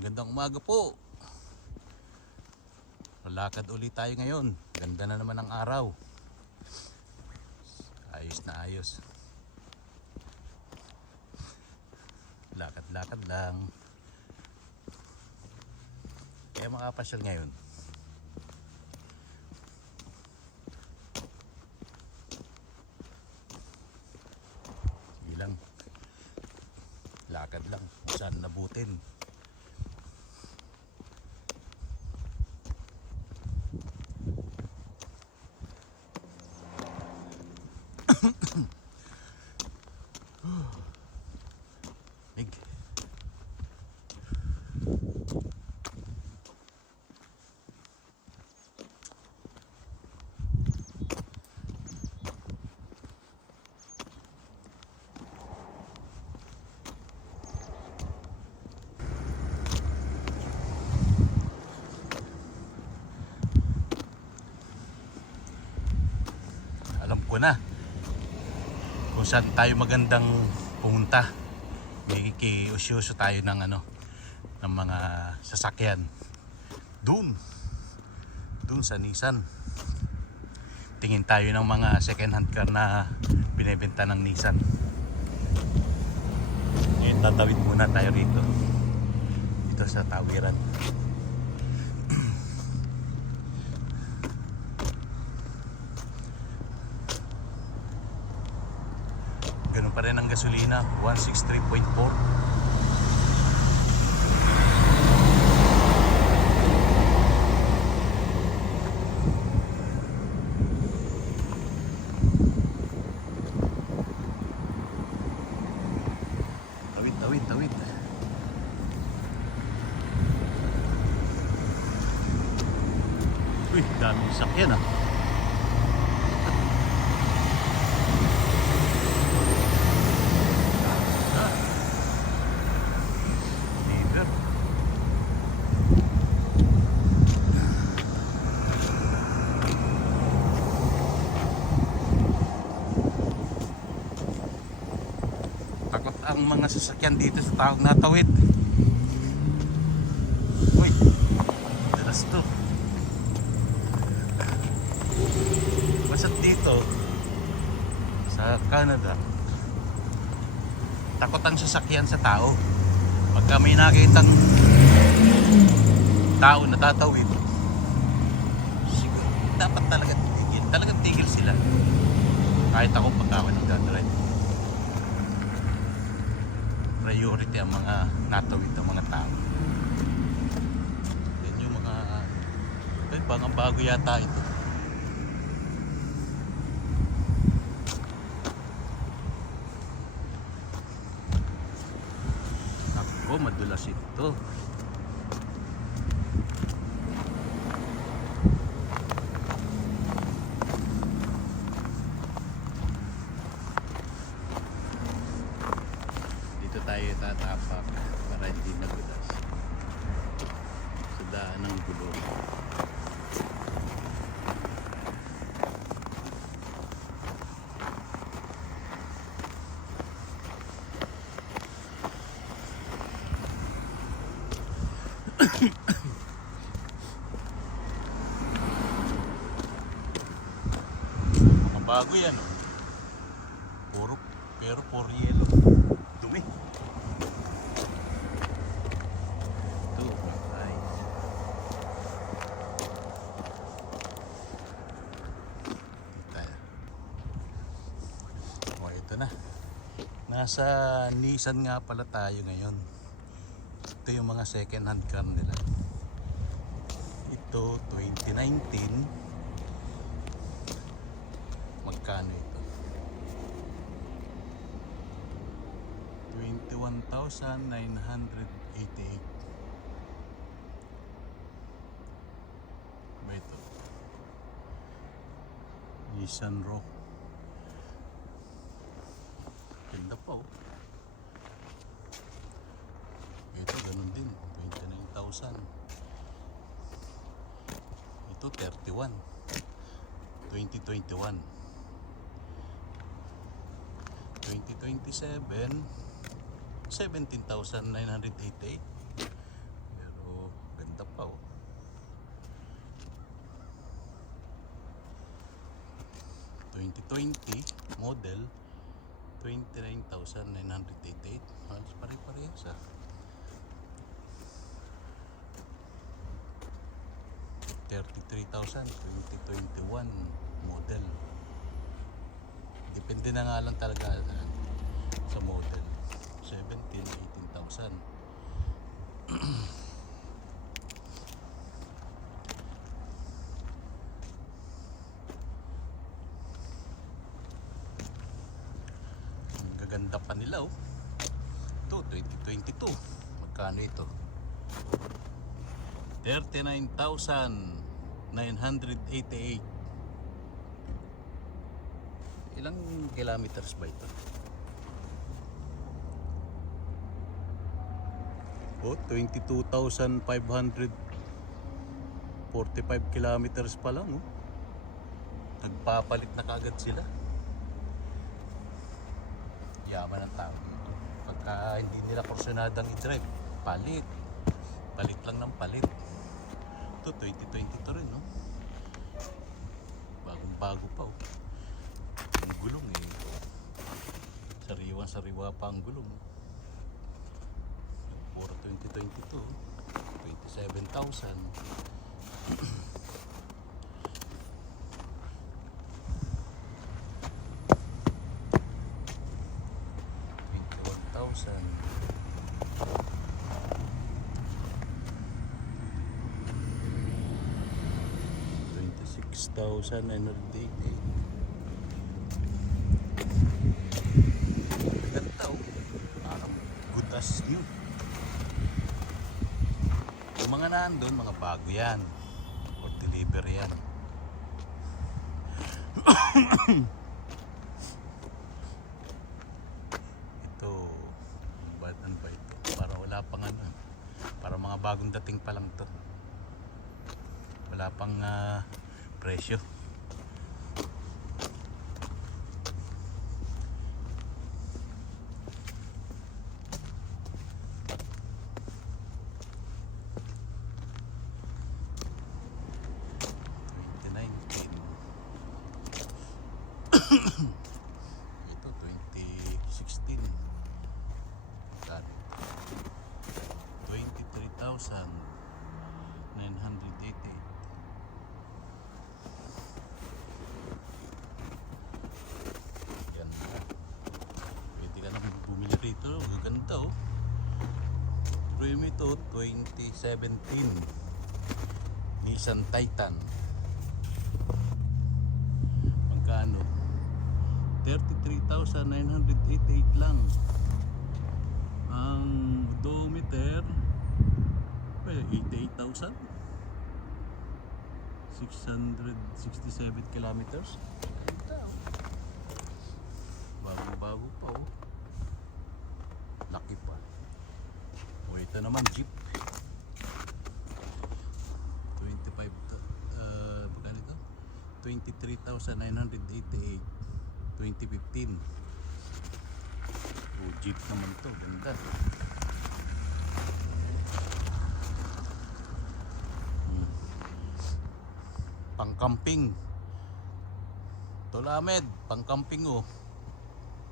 Magandang umaga po. Lalakad ulit tayo ngayon. Ganda na naman ang araw. Ayos na ayos. Lakad-lakad lang. Kaya makapasyal ngayon. Sige lang. Lakad lang. Kung saan nabutin. Mig. Alam ko na kung saan tayo magandang pumunta. Makikiusyoso tayo ng ng mga sasakyan. Doon sa Nissan. Tingin tayo ng mga second hand car na binebenta ng Nissan. Ngayon tatawid muna tayo rito. Dito sa tawiran. Ganun pa rin ang gasolina, 163.4. Tawid. Uy, daming sakyan ah. Takot ang mga sasakyan dito sa taong natawid. Uy, dalas to. Basta dito sa Canada, takot ang sasakyan sa tao. Pagka may nakitang tao na tatawid, siguro dapat talagang tigil sila. Kahit ako pagka ako nagdadrive, priority ang mga natawid ng mga tao. Yan yung mga bangang bago yata ito. Ako, madulas ito. Tayo tatapak para hindi magulas sa daan ng gulo. Mga bago yan oh. Puro yelo. Dumi. Nasa Nissan nga pala tayo ngayon. Ito yung mga second hand car nila. Ito 2019. Magkano ito? 21,988. Ba ito? Nissan Rogue. Ganda pa oh. Ito ganun din, 29,000. Ito 31. 2021. 2027, 17,988. 2020 model, 29,988. Halos pare-parehas ah. 33,000, 2021 model. Depende na nga lang talaga sa model. 17, 18,000. Ang gaganda pa nila oh. Ito, 2022. Magkano ito? 39,988. Ilang kilometers ba ito? Oh, 22,545 kilometers pa lang oh. Nagpapalit na kagad sila. Yaman ang tao. Pagka hindi nila kursunadang i-drive, palit. Palit lang ng palit. Ito 2022 rin no. Bagong bago pa oh. Ang gulong eh. Sariwa pa ang gulong. Puro 2022. 27,000. $26,988. Ganda oh. Parang good as new. Yung mga nandun, mga bago yan. Or deliver yan. Ito, ano ba ito? Para wala pang ano. Para mga bagong dating pa lang to. Wala pang presyo. Ito 2016. 23,988. Yan na. Pwede ka na bumili rito. Gaganda oh. Premium ito 2017 Nissan Titan. Magkano? 33,988 lang. Ang odometer 88,000. 667 kilometers. Bago pa oh. Laki pa. O ito naman Jeep. 23,988. 2015. O Jeep naman to. Ganda. Pang-camping. Tol Ahmed, pang-camping oh.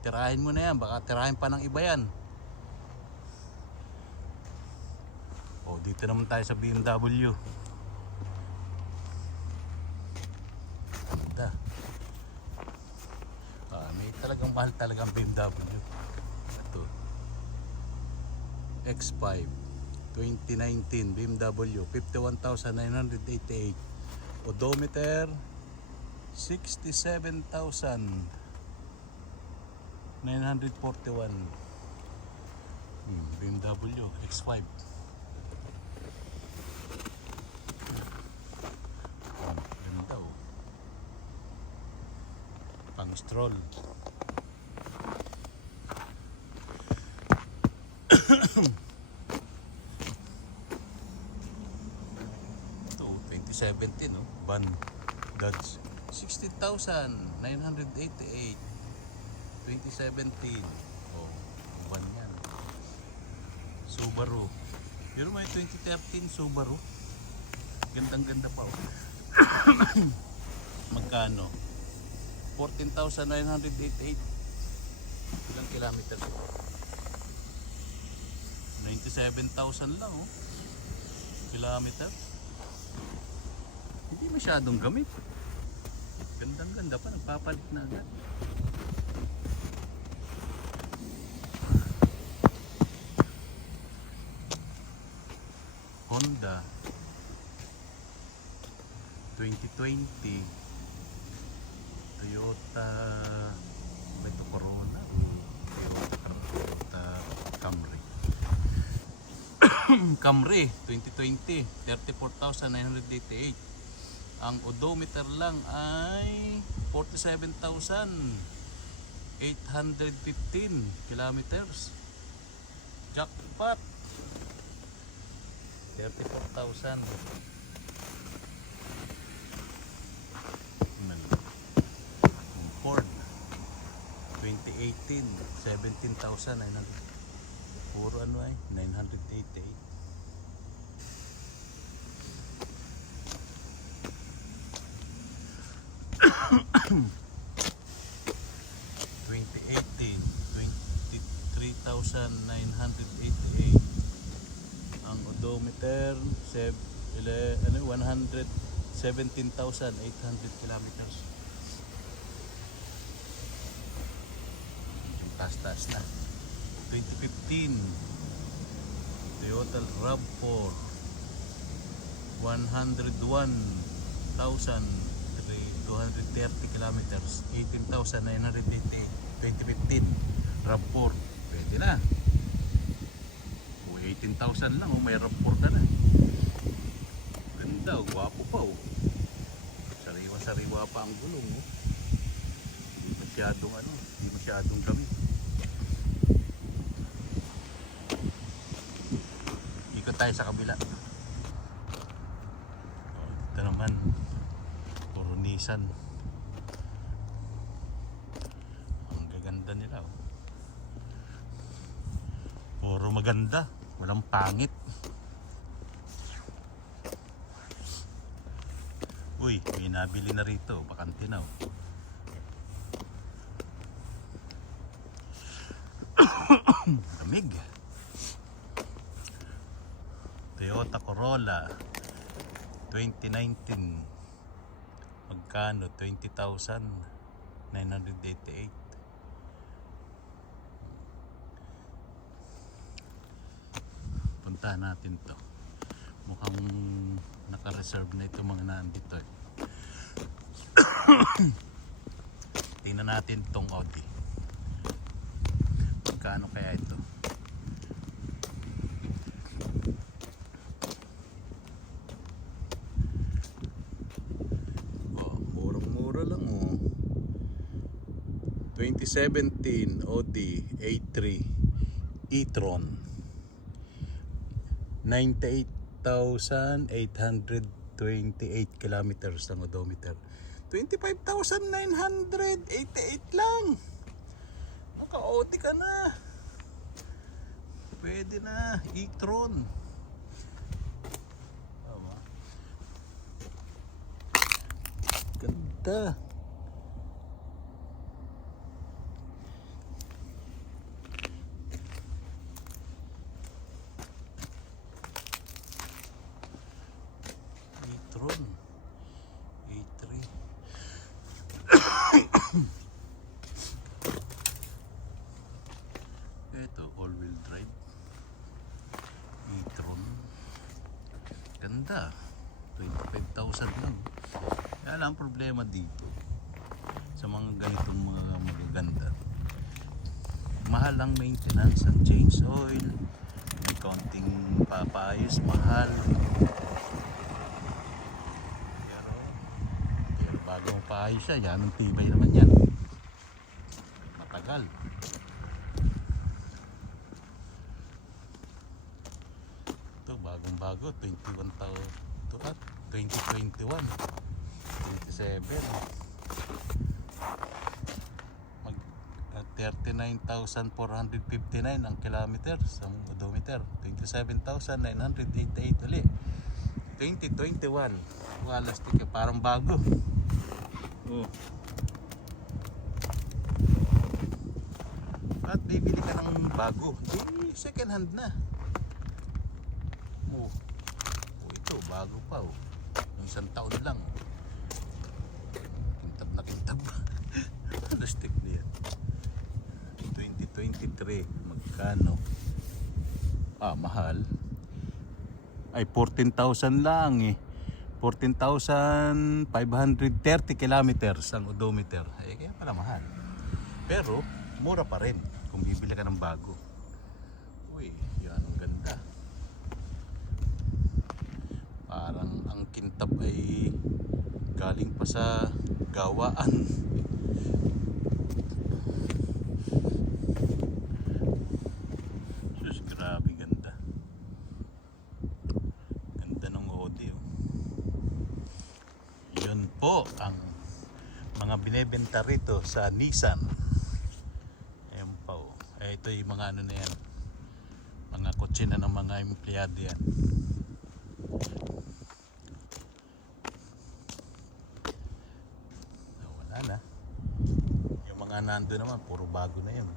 Tirahin mo na yan. Baka tirahin pa ng iba yan. O dito naman tayo sa BMW. Ganda. May talagang mahal talagang BMW. Ito X5 2019 BMW 51,988. Odometer 67,941. BMW X5. Ganda oh. Pang stroll. Ito 2017 no. Van Dodge 60,988. 2017. Oh, van yan. Subaru. Pero may 2013 Subaru. Gandang ganda pa oh. Magkano? 14,988. Ilang kilometer? 97,000 lang, oh. Kilometer. Hindi masyadong gamit. Gandang ganda pa, nagpapalit na agad. Honda 2020, Toyota, ito Corona, Toyota Camry. Camry 2020, 34,988. Ang odometer lang ay 47,815 kilometers. Jackpot. 34,000. Ford 2018, 17,900. Puro ano ay 988. 23,988. Ang odometer 117,800 kilometers. Yung taas na. 2015 Toyota RAV4 101,230 kilometers, 18,980. 2015 RAV4, pwede na. O 18,000 lang, may RAV4 ka na. Ganda, gwapo pa, oh. Sariwa-sariwa pa ang gulong, oh. Hindi masyadong gamit. Ikot tayo sa kabila. Ito naman, puro Nissan. Ang gaganda nila, oh. Puro maganda, walang pangit. Uy, may nabili na rito, bakante na, oh. Lamig. Toyota Corolla 2019, magkano? 20,988. Puntahan natin to. Mukhang naka-reserve na ito mga nandito, eh. Tingnan natin tong Audi. Magkano kaya ito? Murang-mura lang, oh. 2017 Audi A3 e-tron, 98,828 kilometers ang odometer. 25,988 lang. Naka-Audi ka na. Pwede na, e-tron. Ganda. E-tron A3. Ito, all-wheel drive e-tron. Ganda. 25,000 lang. Kaya lang problema dito sa mga ganitong mga magaganda, mahal ang maintenance, ang change oil, may konting papayos, mahal. Pero bago mapayos siya, yan ang tibay naman yan, matagal. Ito bagong bago, 2021 27, mag 39,459 ang kilometers ang odometer. 27,988 ulit. 2021, walas tika, parang bago. Oh. bibili ka ng bago, di second hand na. Oh, ito bago pa oh. Yung isang taon lang. Kintab na kintab. Plastic na yan. 2023, magkano? Mahal. Ay 14,000 lang eh. 14,530 kilometers ang odometer. Kaya pala mahal. Pero mura pa rin kung bibili ka ng bago. Uy, yan ang ganda. Parang ang kintab ay galing pa sa gawaan. Sus, grabe ganda. Ganda ng audio. Yun po ang mga binebenta rito sa Nissan. Ayan pa oh. Ito yung mga ano na yan. Mga kotse na ng mga empleyado yan. Wala na. Yung mga nando naman, puro bago na yun.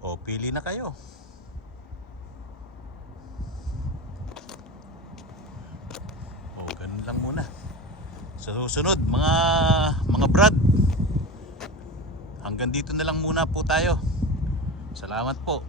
O, pili na kayo. O, ganun lang muna. Sa susunod, mga brad, hanggang dito na lang muna po tayo. Salamat po.